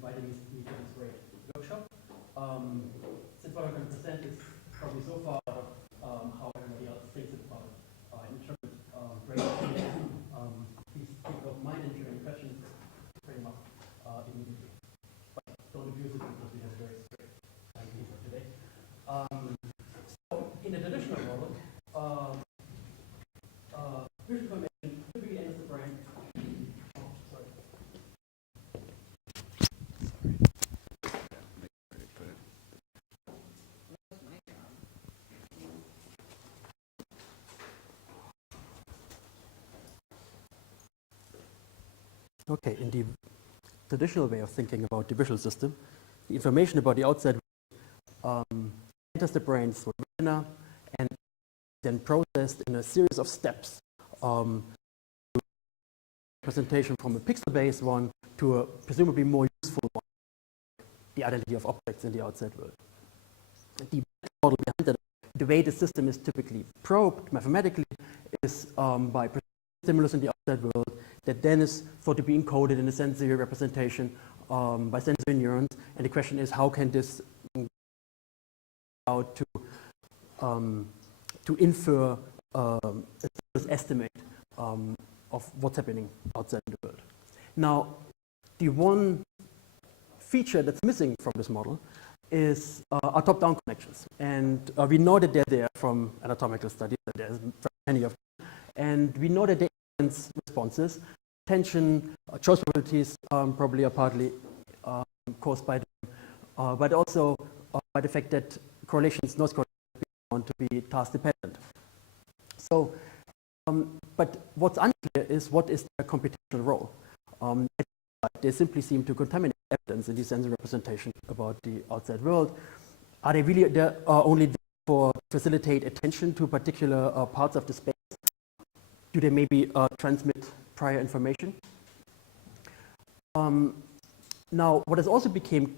inviting me to this great workshop. Since what I'm going to present is probably so far how everybody else thinks about interpret great please keep it open mind and if you have any questions, bring them up immediately. But don't abuse it because we have very strict time for today. So in the traditional model, visual information typically enters the brain. Okay, in the traditional way of thinking about the visual system, the information about the outside enters the brain through the retina and then processed in a series of steps. Presentation from a pixel-based one to a presumably more useful one, the identity of objects in the outside world. The model behind that, the way the system is typically probed mathematically is by stimulus in the outside world that then is thought to be encoded in a sensory representation by sensory neurons. And the question is, how can this out to infer a estimate of what's happening outside the world. Now, the one feature that's missing from this model is our top-down connections. And we know that they're there from anatomical studies, that there's many of them. And we know that they influence responses. Attention, choice probabilities probably are partly caused by them, but also by the fact that correlations, noise correlations, want to be task-dependent. So, but what's unclear is what is their computational role. They simply seem to contaminate evidence in the sensory representation about the outside world. Are they really there only there for facilitate attention to particular parts of the space? Do they maybe transmit prior information? Now, what has also become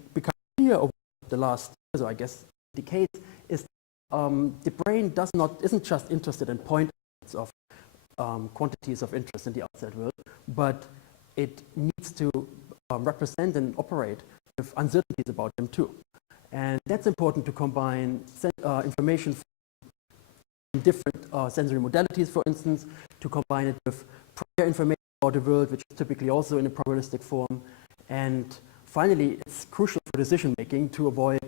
clear over the last years, or I guess decades, is the brain isn't just interested in point of quantities of interest in the outside world, but it needs to represent and operate with uncertainties about them too. And that's important to combine information from different sensory modalities, for instance, to combine it with prior information about the world, which is typically also in a probabilistic form. And finally, it's crucial for decision making to avoid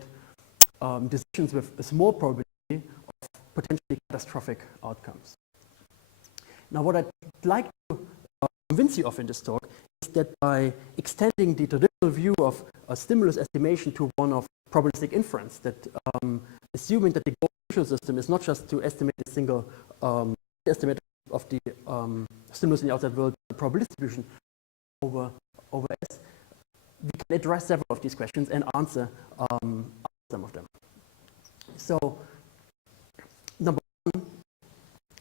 decisions with a small probability of potentially catastrophic outcomes. Now, what I'd like to convince you of in this talk is that by extending the traditional view of a stimulus estimation to one of probabilistic inference, that assuming that the goal visual system is not just to estimate a single estimate of the stimulus in the outside world, the probability distribution over S, we can address several of these questions and answer some of them. So, number one,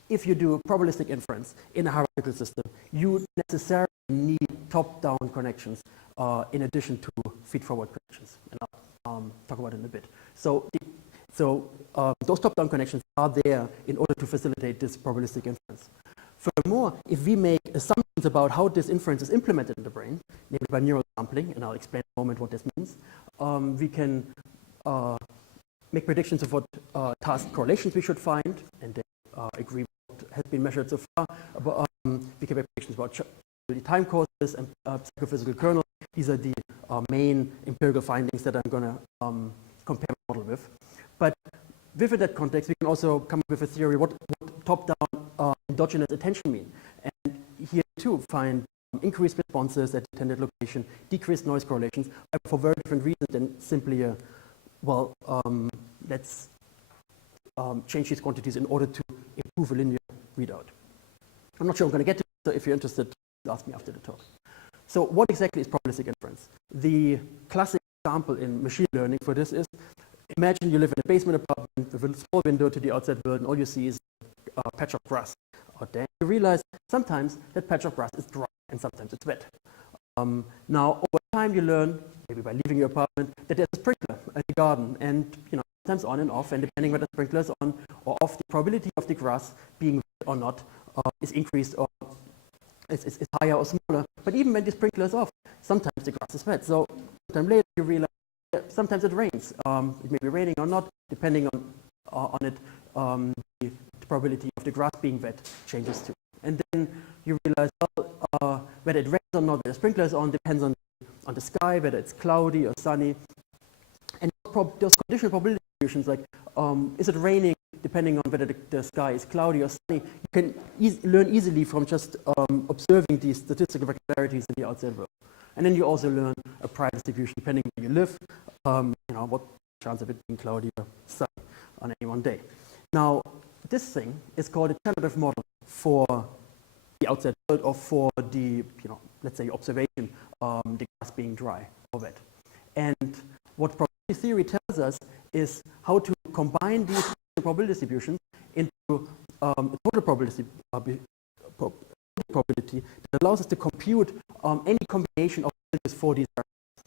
if you do probabilistic inference in a hierarchical system, you necessarily need top-down connections in addition to feed-forward connections, and I'll talk about it in a bit. So those top-down connections are there in order to facilitate this probabilistic inference. Furthermore, if we make assumptions about how this inference is implemented in the brain, namely by neural sampling, and I'll explain in a moment what this means, we can make predictions of what task correlations we should find, and then agree with what has been measured so far. We can make predictions about time courses and psychophysical kernel. These are the main empirical findings that I'm going to compare the model with. But within that context, we can also come up with a theory what top-down endogenous attention mean. And here too find increased responses at the intended location, decreased noise correlations, for very different reasons than simply let's change these quantities in order to improve a linear readout. I'm not sure I'm going to get to it, so if you're interested, ask me after the talk. So what exactly is probabilistic inference? The classic example in machine learning for this is, imagine you live in a basement apartment with a small window to the outside world, and all you see is a patch of grass out there. You realize sometimes that patch of grass is dry and sometimes it's wet. Now, over time you learn, maybe by leaving your apartment, that there's a sprinkler in the garden, and sometimes on and off, and depending whether the sprinkler is on or off, the probability of the grass being wet or not is increased or is higher or smaller. But even when the sprinkler is off, sometimes the grass is wet. So Sometime later, you realize sometimes it rains. It may be raining or not, depending on it. The probability of the grass being wet changes too. And then you realize, well, whether it rains or not, whether the sprinkler is on, depends on the sky, whether it's cloudy or sunny. And those conditional probability distributions, like is it raining, depending on whether the sky is cloudy or sunny, you can learn easily from just observing these statistical regularities in the outside world. And then you also learn a prior distribution depending where you live, what chance of it being cloudy or sunny on any one day. Now, this thing is called a generative model for the outside world or for the, let's say observation, the grass being dry or wet. And what probability theory tells us is how to combine these probability distributions into a total probability that allows us to compute any combination of values for these variables.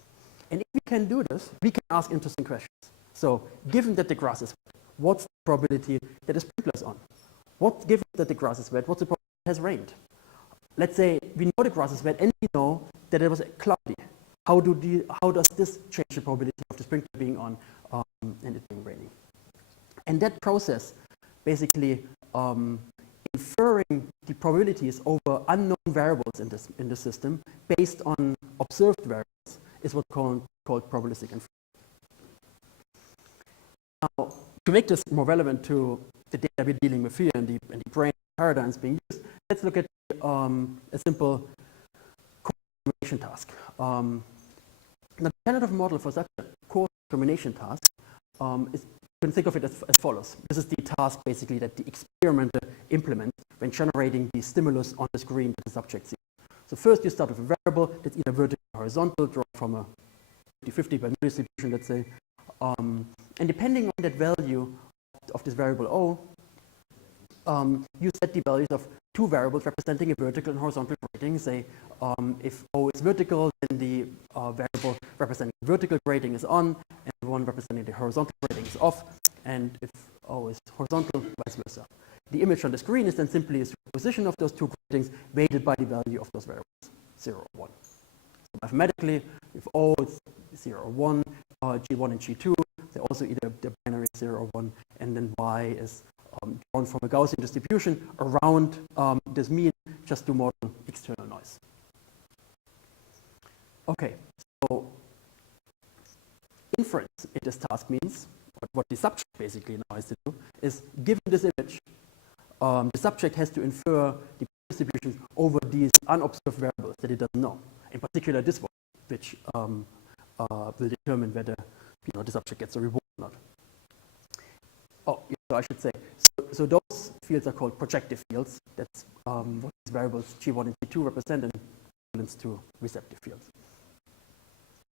And if we can do this, we can ask interesting questions. So, given that the grass is wet, what's the probability that the sprinkler is on? Given that the grass is wet, what's the probability that it has rained? Let's say we know the grass is wet and we know that it was cloudy. How does this change the probability of the sprinkler being on and it being raining? And that process, basically inferring the probabilities over unknown variables in the system based on observed variables, is what's called probabilistic inference. Now, to make this more relevant to the data we're dealing with here and the brain paradigms being used, let's look at a simple combination task. The generative model for such a coarse combination task you can think of it as follows. This is the task basically that the experimenter implements when generating the stimulus on the screen that the subject sees. So first you start with a variable that's either vertical or horizontal, drawn from a 50-50 by distribution, let's say. And depending on that value of this variable O, you set the values of two variables representing a vertical and horizontal grading. Say if O is vertical, then the variable representing vertical grading is on, and the one representing the horizontal grading is off. And if O is horizontal, vice versa. The image on the screen is then simply a superposition of those two gradings weighted by the value of those variables, 0 or 1. So mathematically, if O is 0 or 1, G1 and G2, they're also either the binary 0 or 1, and then Y is drawn from a Gaussian distribution around this mean just to model external noise. Okay, so inference in this task means, what the subject basically now has to do, is given this image, the subject has to infer the distributions over these unobserved variables that it doesn't know. In particular, this one, which will determine whether the subject gets a reward or not. Oh, yeah, so I should say, so those fields are called projective fields. That's what these variables G1 and G2 represent, and equivalents to receptive fields.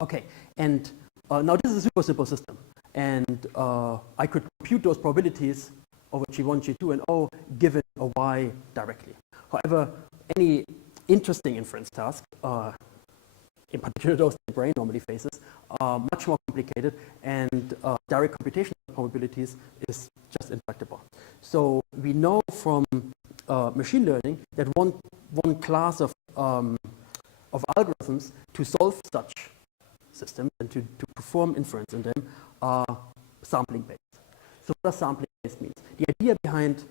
Okay, and now this is a super simple system, and I could compute those probabilities over G1, G2, and O given a Y directly. However, any interesting inference task, in particular those the brain normally faces, are much more complicated, and direct computation of probabilities is just intractable. So we know from machine learning that one class of algorithms to solve such systems and to perform inference in them are sampling-based. So what does sampling-based mean? The idea behind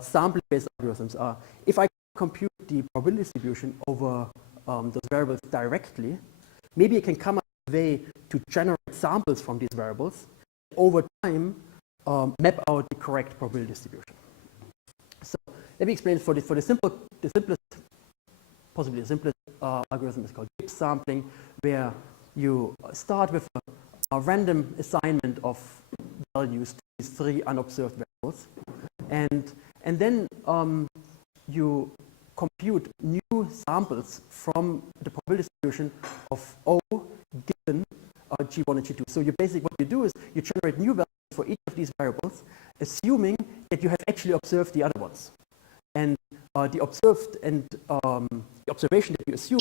sampling-based algorithms are, if I compute the probability distribution over those variables directly, maybe I can come up with a way to generate samples from these variables, over time map out the correct probability distribution. So let me explain. For the simplest, possibly the simplest algorithm is called Gibbs sampling, where you start with a random assignment of values to these three unobserved variables, and then you compute new samples from the probability distribution of O given G1 and G2. So you basically, what you do is you generate new values for each of these variables, assuming that you have actually observed the other ones. And the observed and the observation that you assume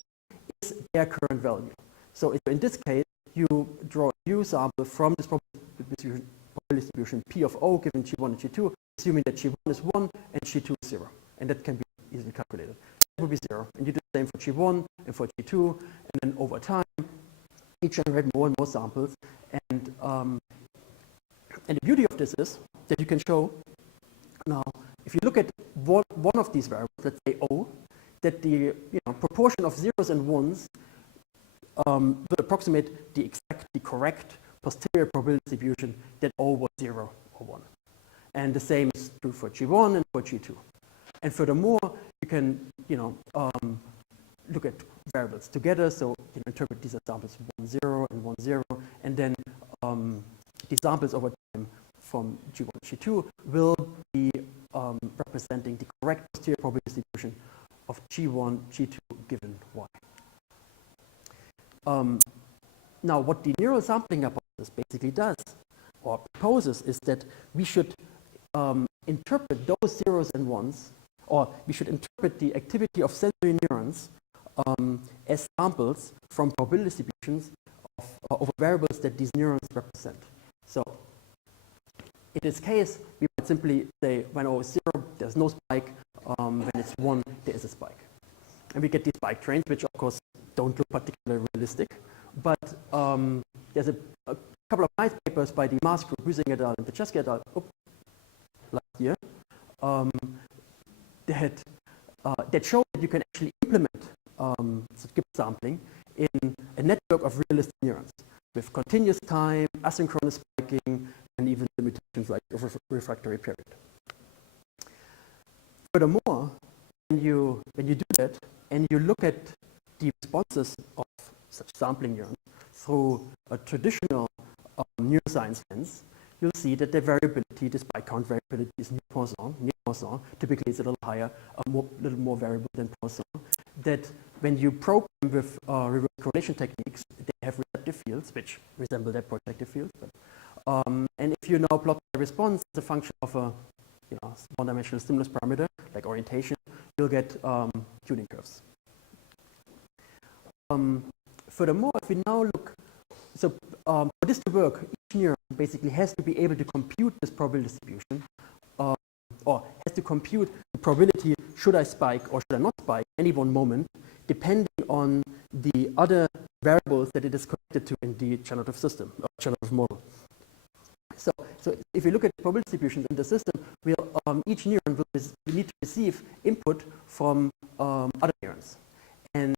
is their current value. So in this case, you draw a new sample from this probability distribution P of O given G1 and G2, assuming that G1 is 1 and G2 is 0. And that can be easily calculated. That would be 0. And you do the same for G1 and for G2, and then over time, you generate more and more samples. And the beauty of this is that you can show, now, if you look at one of these variables, let's say O, that the proportion of zeros and ones will approximate the correct posterior probability distribution that O was 0 or 1. And the same is true for G1 and for G2. And furthermore, you can look at variables together, so interpret these examples 1, 0 and 1, 0, and then the samples over time from G1 and G2 will be representing the correct posterior probability distribution of G1, G2 given Y. Now, what the neural sampling hypothesis basically does, or proposes, is that we should interpret those zeros and ones, or we should interpret the activity of sensory neurons as samples from probability distributions of variables that these neurons represent. So, in this case, we might simply say when O is 0, there's no spike. When it's 1, there is a spike. And we get these spike trains, which of course don't look particularly realistic. But there's a couple of nice papers by the Mars group, Hüsing et al. And Pecheski et al. Last year that show that you can actually implement skip sampling in a network of realistic neurons with continuous time, asynchronous spiking, and even limitations like refractory period. Furthermore, when you do that and you look at the responses of such sampling neurons through a traditional neuroscience lens, you'll see that the variability, the spike count variability is near Poisson. Typically, it's a little higher, a little more variable than Poisson. That when you program with reverse correlation techniques, they have receptive fields which resemble their projective fields. But, and if you now plot the response as a function of a one-dimensional stimulus parameter like orientation, you'll get tuning curves. Furthermore, if we now look, so for this to work, each neuron basically has to be able to compute this probability distribution, or has to compute the probability, should I spike or should I not spike any one moment, depending on the other variables that it is connected to in the generative system, or generative model. So if we look at probability distributions in the system, each neuron will need to receive input from other neurons. And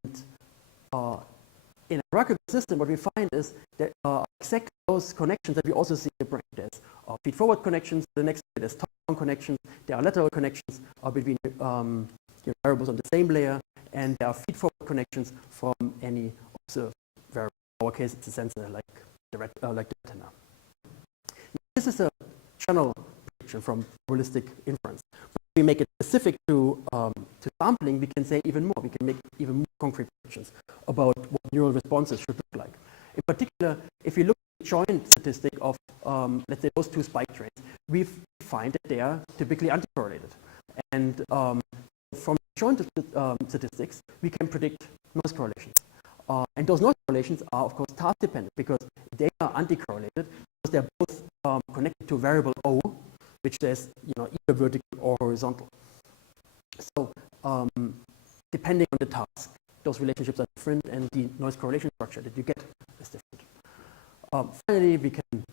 in a hierarchical system, what we find is that exactly those connections that we also see in the brain. There's feed-forward connections, the next there's top-down connections, there are lateral connections between variables on the same layer, and there are feed-forward connections from any observed variable. In our case, it's a sensor like the retina. This is a general prediction from probabilistic inference. If we make it specific to sampling, we can say even more. We can make even more concrete predictions about what neural responses should look like. In particular, if you look at the joint statistic of, let's say, those two spike trains, we find that they are typically anticorrelated. And from joint statistics, we can predict noise correlations. And those noise correlations are, of course, task dependent because they are anticorrelated because they're both connected to a variable O, which is either vertical or horizontal. So depending on the task, those relationships are different, and the noise correlation structure that you get is different. Finally, we can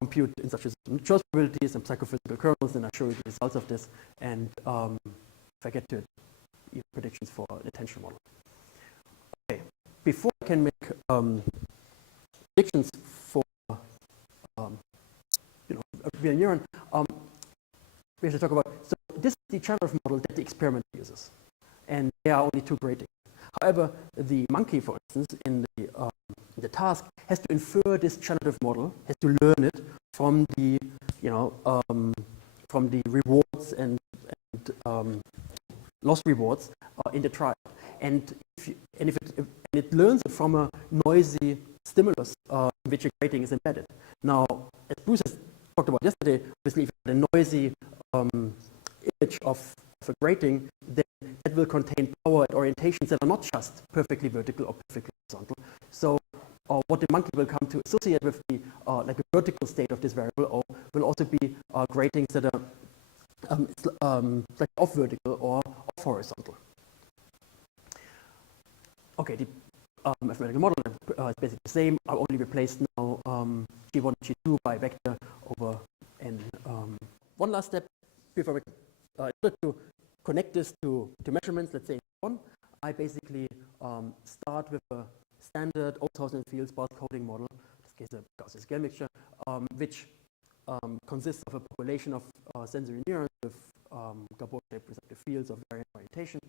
compute in such a system choice probabilities and psychophysical kernels, and I'll show you the results of this. And if I get to it, predictions for the attention model. Okay, before I can make predictions for a neuron, we have to talk about, so this is the generative model that the experiment uses, and there are only two gratings. However, the monkey, for instance, in the task has to infer this generative model, has to learn it from the rewards and loss rewards in the trial, and if it learns it from a noisy stimulus in which a grating is embedded. Now, as Bruce has talked about yesterday, obviously, if you have a noisy image of a grating, then that will contain power and orientations that are not just perfectly vertical or perfectly horizontal. So what the monkey will come to associate with the like a vertical state of this variable O will also be gratings that are like off vertical or off horizontal. Okay, mathematical model is basically the same. I only replaced now G1 and G2 by vector over n. One last step before we to connect this to measurements, let's say one, I basically start with a standard 0,000 fields sparse coding model, in this case a Gaussian scale mixture, which consists of a population of sensory neurons with Gabor-shaped receptive fields of varying orientation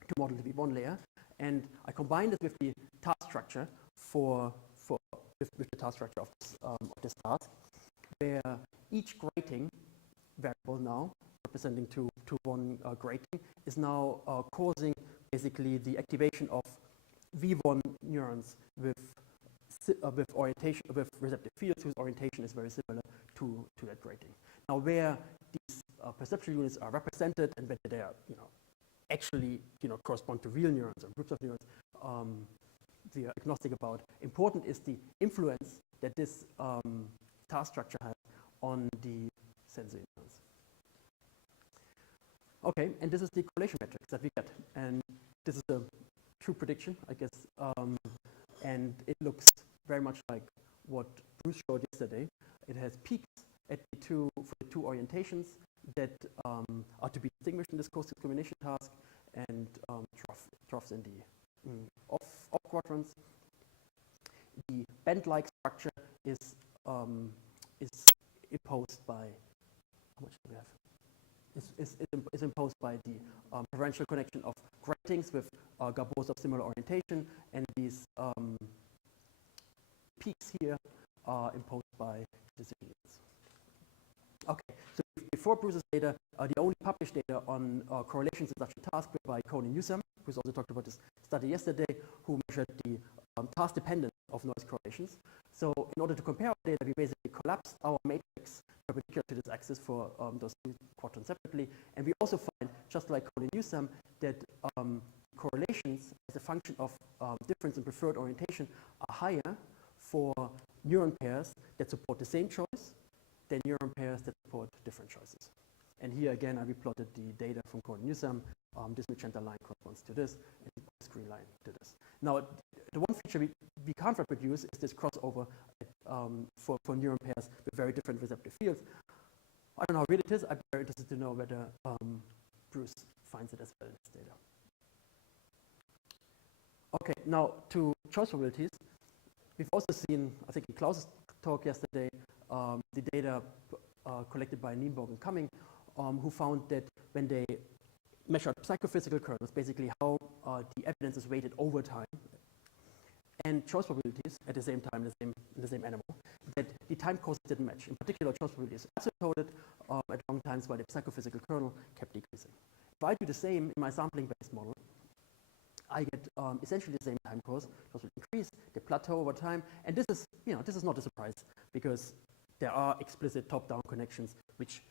to model the V1 layer. And I combine this with the task structure with the task structure of this task, where each grating variable now, representing to one grating, is now causing basically the activation of V1 neurons with orientation, with receptive fields whose orientation is very similar to that grating. Now, where these perceptual units are represented and whether they are, actually, correspond to real neurons or groups of neurons, we are agnostic about. Important is the influence that this task structure has on the sensory neurons. Okay, and this is the correlation matrix that we get, and this is a true prediction, I guess, and it looks very much like what Bruce showed yesterday. It has peaks at for the two orientations that are to be distinguished in this coarse discrimination task, and troughs in the off quadrants. The band-like structure is imposed by, how much do we have? Is imposed by the preferential connection of gratings with Gabors of similar orientation, and these peaks here are imposed by decision units. Okay, so before Bruce's data, the only published data on correlations in such a task were by Cohn and Newsome, who's also talked about this study yesterday, who measured the task dependence of noise correlations. So in order to compare our data, we basically collapsed our matrix perpendicular to this axis for those two quadrants separately. And we also find, just like Cohn and Newsome, that correlations as a function of difference in preferred orientation are higher for neuron pairs that support the same choice than neuron pairs that support different choices. And here again, I replotted the data from Cohn and Newsome. This magenta line corresponds to this, and this green line to this. Now, the one feature we can't reproduce is this crossover for neuron pairs with very different receptive fields. I don't know how real it is. I'm very interested to know whether Bruce finds it as well in his data. Okay, now to choice probabilities. We've also seen, I think in Klaus's talk yesterday, the data collected by Nienborg and Cumming, who found that when they measured psychophysical kernels, basically how the evidence is weighted over time, and choice probabilities at the same time in the same animal, that the time courses didn't match. In particular, choice probabilities asymptoted at long times, while the psychophysical kernel kept decreasing. If I do the same in my sampling-based model, I get essentially the same time course. Those will increase, they plateau over time, and this is not a surprise because there are explicit top-down connections which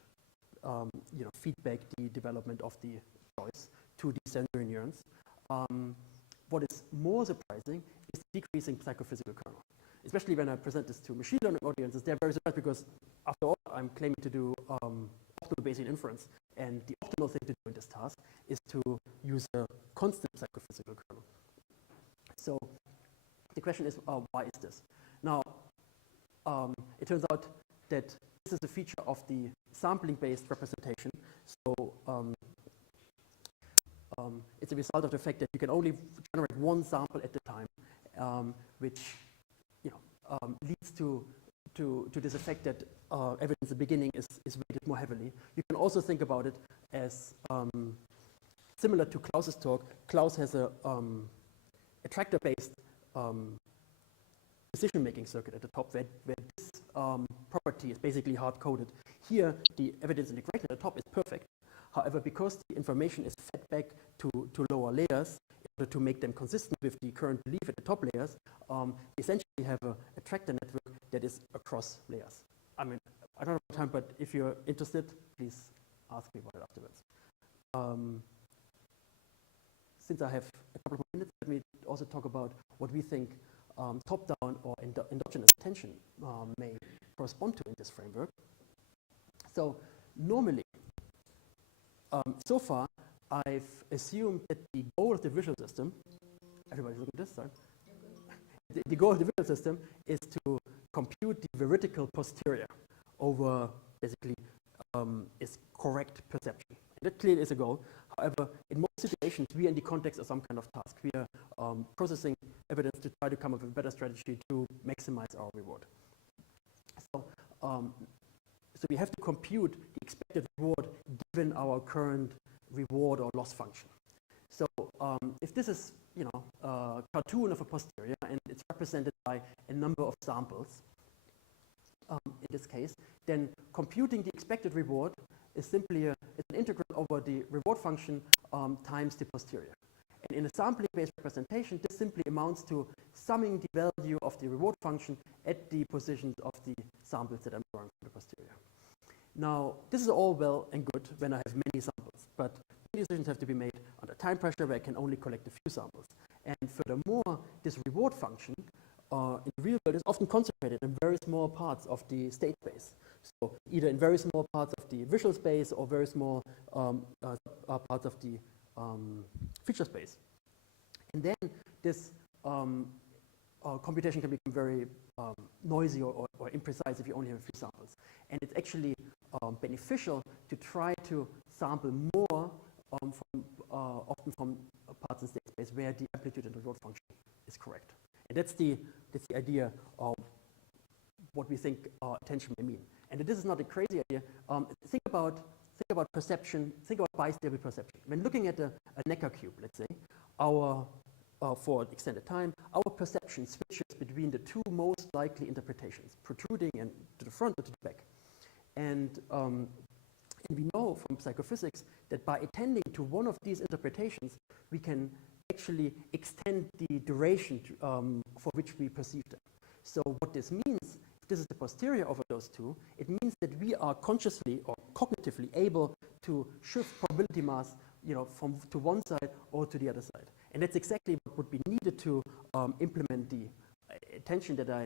feedback the development of the choice to the sensory neurons. What is more surprising is the decreasing psychophysical kernel. Especially when I present this to machine learning audiences, they're very surprised because, after all, I'm claiming to do optimal Bayesian inference, and the optimal thing to do in this task is to use a constant psychophysical kernel. So the question is, why is this? Now, it turns out that this is a feature of the sampling-based representation. So it's a result of the fact that you can only generate one sample at a time, which leads to this effect that evidence at the beginning is weighted more heavily. You can also think about it as similar to Klaus's talk. Klaus has a attractor-based decision-making circuit at the top where this property is basically hard-coded. Here, the evidence integration at the top is perfect. However, because the information is fed back to lower layers, in order to make them consistent with the current belief at the top layers, we essentially have an attractor network that is across layers. I mean, I don't have time, but if you're interested, please ask me about it afterwards. Since I have a couple of minutes, let me also talk about what we think top-down or endogenous attention may correspond to in this framework. So normally, so far, I've assumed that the goal of the visual system everybody's looking at this side. The goal of the visual system is to compute the veridical posterior over basically is correct perception. And that clearly is a goal. However, in most situations, we are in the context of some kind of task. We are processing evidence to try to come up with a better strategy to maximize our reward. So we have to compute the expected reward given our current reward or loss function. So if this is, a cartoon of a posterior and it's represented by a number of samples, in this case, then computing the expected reward is simply an integral over the reward function times the posterior. And in a sampling-based representation, this simply amounts to summing the value of the reward function at the positions of the samples that I'm drawing from the posterior. Now, this is all well and good when I have many samples, but many decisions have to be made under time pressure where I can only collect a few samples. And furthermore, this reward function in the real world is often concentrated in very small parts of the state space. So either in very small parts of the visual space or very small parts of the feature space. And then this computation can become very noisy or imprecise if you only have a few samples. And it's actually beneficial to try to sample more often from parts in state space where the amplitude and the reward function is correct. And that's the idea of what we think attention may mean. And this is not a crazy idea. Think about perception. Think about bistable perception. When looking at a Necker cube, let's say, for extended time, our perception switches between the two most likely interpretations, protruding and to the front or to the back. And we know from psychophysics that by attending to one of these interpretations, we can actually extend the duration for which we perceive them. So what this means, if this is the posterior over those two, it means that we are consciously or cognitively able to shift probability mass, to one side or to the other side. And that's exactly what would be needed to implement the attention that I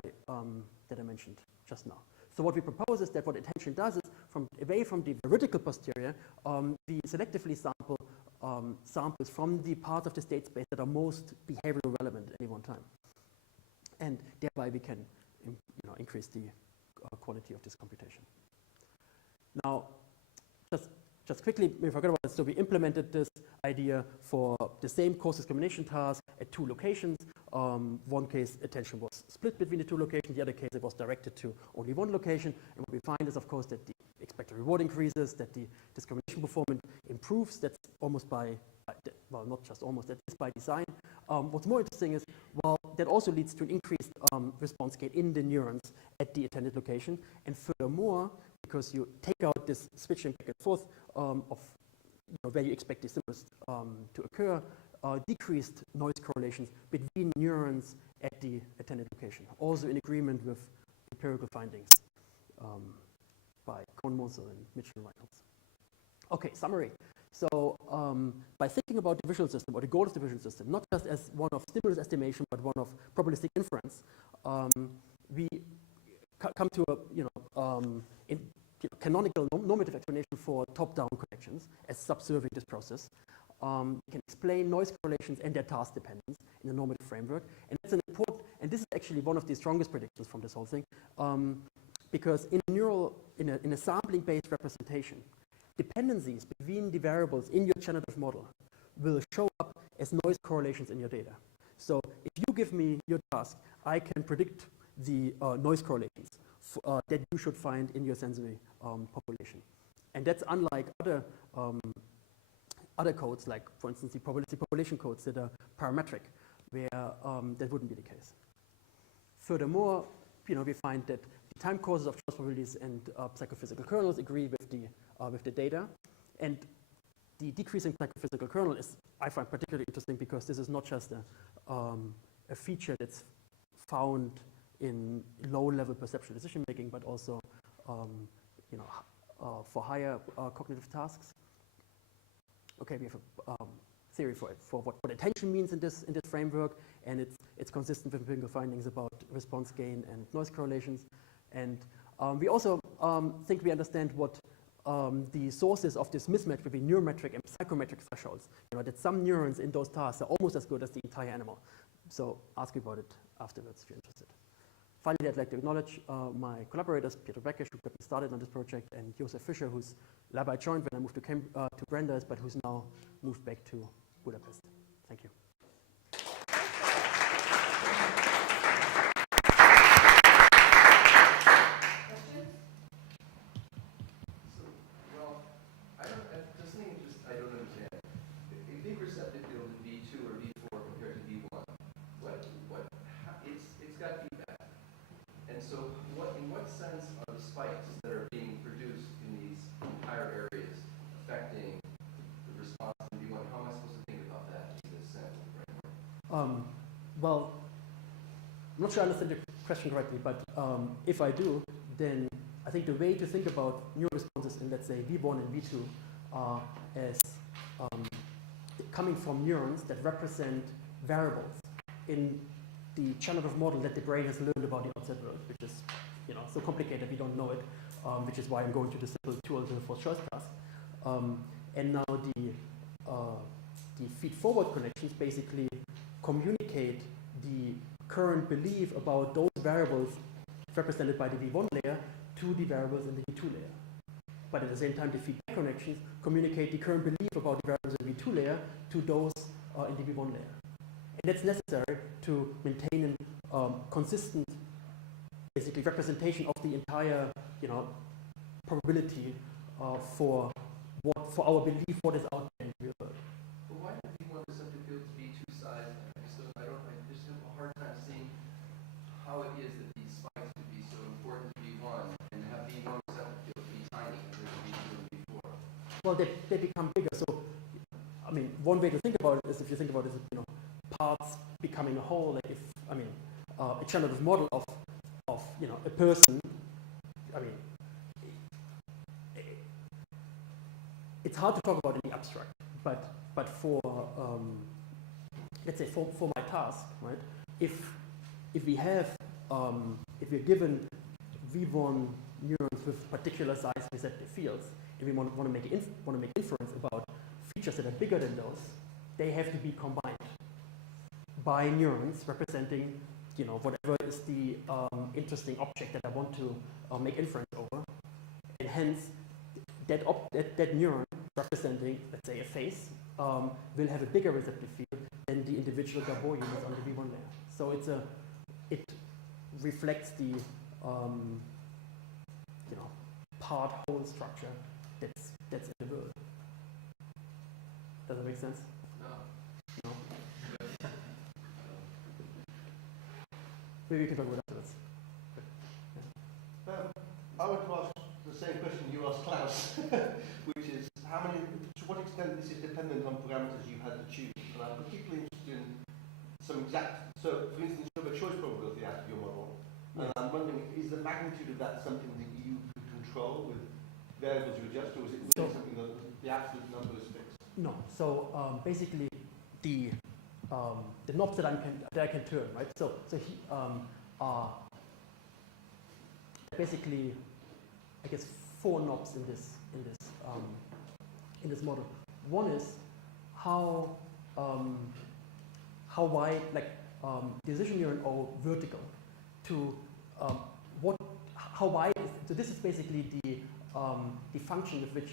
mentioned just now. So what we propose is that what attention does is, away from the veridical posterior, we selectively sample samples from the parts of the state space that are most behavioral relevant at any one time. And thereby we can increase the quality of this computation. Now, just quickly, we forgot about it. So we implemented this idea for the same course discrimination task at two locations. One case, attention was split between the two locations. The other case, it was directed to only one location. And what we find is, of course, that the expected reward increases, that the discrimination performance improves. That's almost by, well, not just almost, that is by design. What's more interesting is, well, that also leads to an increased response gate in the neurons at the attended location. And furthermore, because you take out this switching back and forth of where you expect the stimulus to occur, decreased noise correlations between neurons at the attended location, also in agreement with empirical findings by Cohn-Mosel and Mitchell and Reynolds. Okay, summary. So by thinking about the visual system, or the goal of the visual system, not just as one of stimulus estimation, but one of probabilistic inference, we come to a canonical normative explanation for top-down connections as subserving this process. We can explain noise correlations and their task dependence in a normative framework, and that's an important. And this is actually one of the strongest predictions from this whole thing, because in a sampling-based representation, dependencies between the variables in your generative model will show up as noise correlations in your data. So if you give me your task, I can predict the noise correlations that you should find in your sensory population. And that's unlike other codes, like, for instance, the probabilistic population codes that are parametric, where that wouldn't be the case. Furthermore, we find that the time courses of choice probabilities and psychophysical kernels agree with the data. And the decreasing psychophysical kernel is, I find, particularly interesting because this is not just a feature that's found in low-level perceptual decision-making, but also, for higher cognitive tasks. Okay, we have a theory for what attention means in this framework, and it's consistent with empirical findings about response gain and noise correlations. And we also think we understand what the sources of this mismatch between neurometric and psychometric thresholds. That some neurons in those tasks are almost as good as the entire animal. So ask me about it afterwards if you're interested. Finally, I'd like to acknowledge my collaborators, Peter Becker, who got me started on this project, and Josef Fischer, whose lab I joined when I moved to Brandeis, but who's now moved back to Budapest. Thank you. Well, I'm not sure I understand your question correctly, but if I do, then I think the way to think about neural responses in, let's say, V1 and V2 are as coming from neurons that represent variables in the generative model that the brain has learned about the outside world, which is so complicated we don't know it, which is why I'm going to the simple two alternative force choice task. And now the feed-forward connections basically communicate the current belief about those variables represented by the V1 layer to the variables in the V2 layer. But at the same time, the feedback connections communicate the current belief about the variables in the V2 layer to those in the V1 layer. And that's necessary to maintain a consistent, basically, representation of the entire, probability for our belief what is out there in the real world. But why do V1 receptive fields V2 size? I just have a hard time seeing how it is that these spikes could be so important to V1 and have V1 receptive fields be tiny compared to V2 and V4. Well, they become bigger. So, I mean, one way to think about it is if you think about it as parts becoming a whole. Like a generative model of a person. I mean, it's hard to talk about in the abstract, but for let's say for my task, right? If we're given V1 neurons with particular size receptive fields, and we want to make inference about features that are bigger than those, they have to be combined by neurons representing whatever is the interesting object that I want to make inference over, and hence that neuron representing, let's say, a face will have a bigger receptive field than the individual Gabor units on the V1 layer. So it reflects the part whole structure that's in the world. Does that make sense? No. Maybe we can talk about it afterwards. I want to ask the same question you asked Klaus, which is to what extent this is dependent on parameters you had to choose. And I'm particularly interested in some exact, so for instance, you have a choice probability out of your model. And I'm wondering, is the magnitude of that something that you could control with variables you adjust, or is it really something that the absolute number is fixed? No. So basically, the knobs that I can turn, right? So are basically, I guess, 4 knobs in this model. One is how wide, like decision neuron O vertical to how wide is. So this is basically the function with which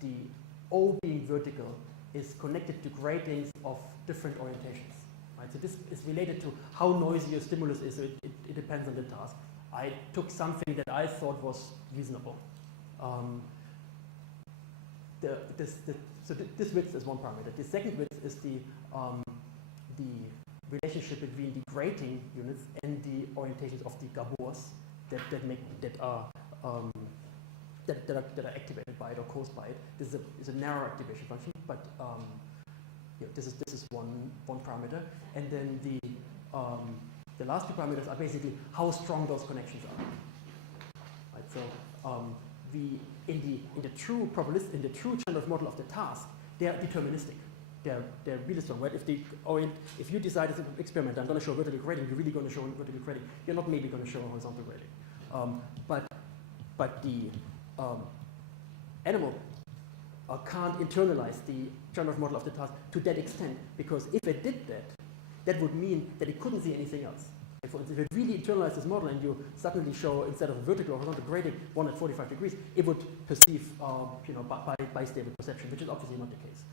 the O being vertical is connected to gratings of different orientations. Right? So this is related to how noisy your stimulus is. So it depends on the task. I took something that I thought was reasonable. So this width is one parameter. The second width is the relationship between the grating units and the orientations of the Gabors that are activated by it or caused by it. This is a narrow activation function, but this is one parameter, and then the last 2 parameters are basically how strong those connections are. Right. So in the true generative model of the task, they are deterministic. They're really strong. Right. If you decide as an experiment, I'm going to show vertical grading, you're really going to show vertical grading. You're not maybe going to show horizontal grading. But animal can't internalize the generative model of the task to that extent, because if it did that, that would mean that it couldn't see anything else. Like for instance, if it really internalized this model and you suddenly show, instead of a vertical or horizontal gradient, one at 45 degrees, it would perceive by stable perception, which is obviously not the case.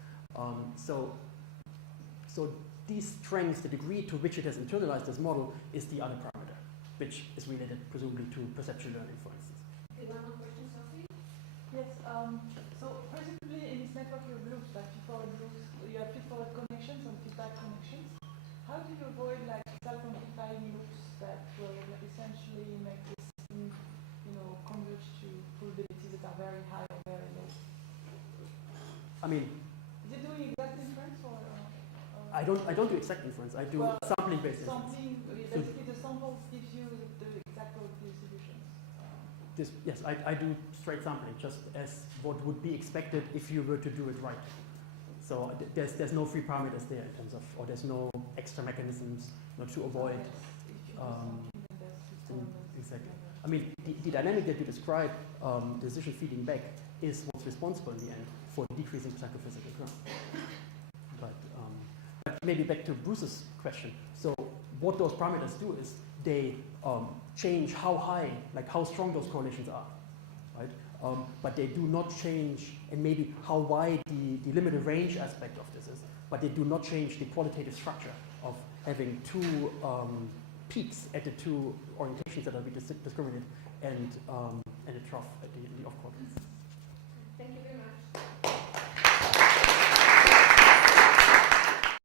So these strengths, the degree to which it has internalized this model, is the other parameter, which is related presumably to perceptual learning, for instance. Okay, one more question, Sophie? Yes, so presumably in this network you have loops, like feedforward loops, you have feedforward connections and feedback connections. How do you avoid like self-amplifying loops that will essentially make this system, converge to probabilities that are very high or very low? I mean, is it doing exact inference or? I don't do exact inference. I do sampling-based inference. Sampling, basically the samples gives you the exact probability distributions. Yes, I do straight sampling, just as what would be expected if you were to do it right. So there's no free parameters there in terms of, or there's no extra mechanisms to avoid. Exactly. I mean, the dynamic that you describe, decision feeding back, is what's responsible in the end for decreasing psychophysical kernel. But maybe back to Bruce's question. So what those parameters do is they change how high, like how strong those correlations are, right? But they do not change, and maybe how wide the limited range aspect of this is, but they do not change the qualitative structure of having two peaks at the two orientations that will be discriminated and a trough at the off-coordinates. Thank you very much.